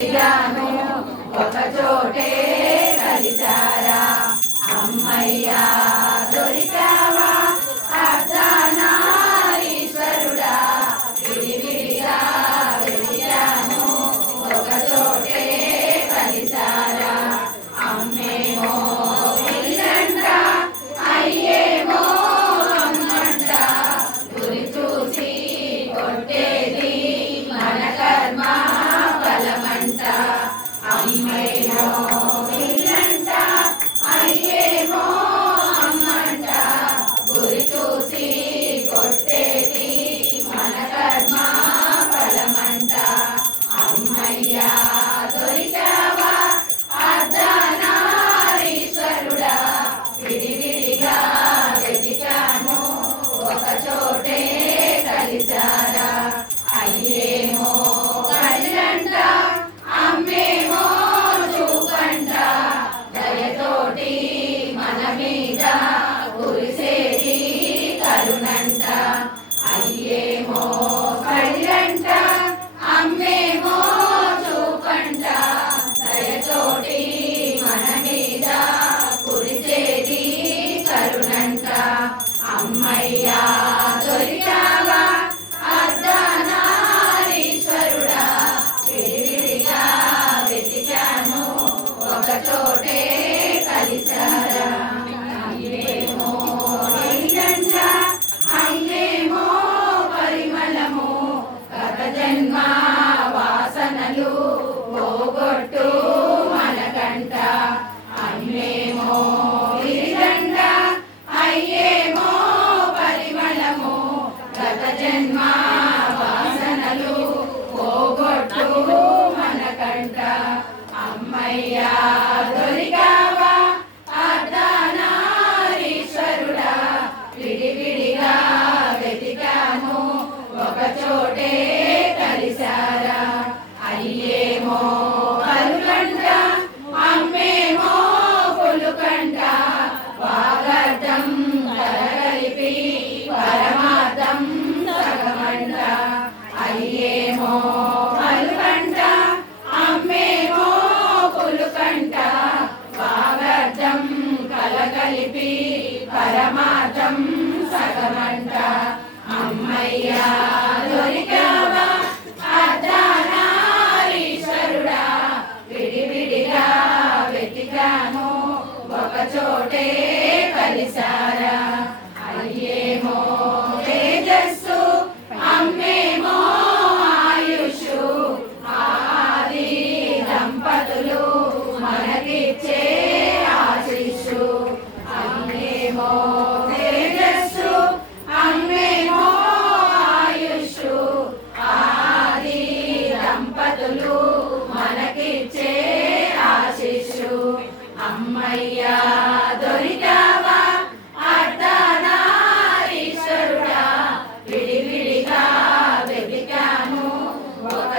ఒక చోటే కలిసారా అమ్మయ్యా దొరికావా అర్ధనారీశ్వరుడా విడివిడిగా వెలిగాను ఒక చోటే కలిసారా అమ్మేమో వెళ్ళంట అయ్యేమో అమ్మంట గురి చూసి కొట్టేది మన కర్మ బలమంట అమ్మేమో వెళ్ళంట అయ్యేమో అమ్మంట గురి చూసి కొట్టేది మన కర్మ బలమంట అమ్మయ్యా దొరికావా అర్ధనారీశ్వరుడా విడివిడిగా వెతికాను ఒక చోటే కలిసారా అయ్యేమో కళ్ళంట అమ్మేమో చూపంట దయతోటి మన మీద కురిసేది కరుణంట అయ్యేమో కళ్ళంట అమ్మేమో చూపంట దయతోటి మన మీద కురిసేది కరుణంట అమ్మయ్యా దొరికావా అర్ధనారీశ్వరుడా విడివిడిగా వెతికాను ఒక చోటే కలిసారా అయ్యేమో వెళ్ళంట అయ్యేమో పరిమళము గత జన్మ వాసనలు పోగొట్టు మనకంట అమ్మేమో వెళ్ళంట అయ్యేమో పరిమళము గత జన్మ వాసనలు పోగొట్టు మనకంట అమ్మయ్యా దొరికావా అర్ధనారీశ్వరుడా విడివిడిగా వెతికాను ఒక చోటే కలిసారా అయ్యేమో పలుకంట అమ్మేమో పులుకంట వాగర్థం కలగలిపి పరమార్థం సగమంట అయ్యేమో పలుకంట అమ్మేమో పులుకంట వాగర్థం కలగలిపి పరమార్థం సగమంట అమ్మయ్యా దొరికావా అర్ధనారీశ్వరుడా విడివిడిగా వెతికాను ఒక చోటే కలిసారా అయ్యేమో తేజస్సు అమ్మేమో ఆయుషు ఆది దంపతులు మనకిచ్చే ఆశిషు అమ్మేమో తేజస్సు అమ్మేమో ఆయుషు ఆది దంపతులు మనకిచ్చే ఆశిషు అమ్మయ్యా దొరికావా అర్ధనారీశ్వరుడా విడివిడిగా వెతికాను ఒక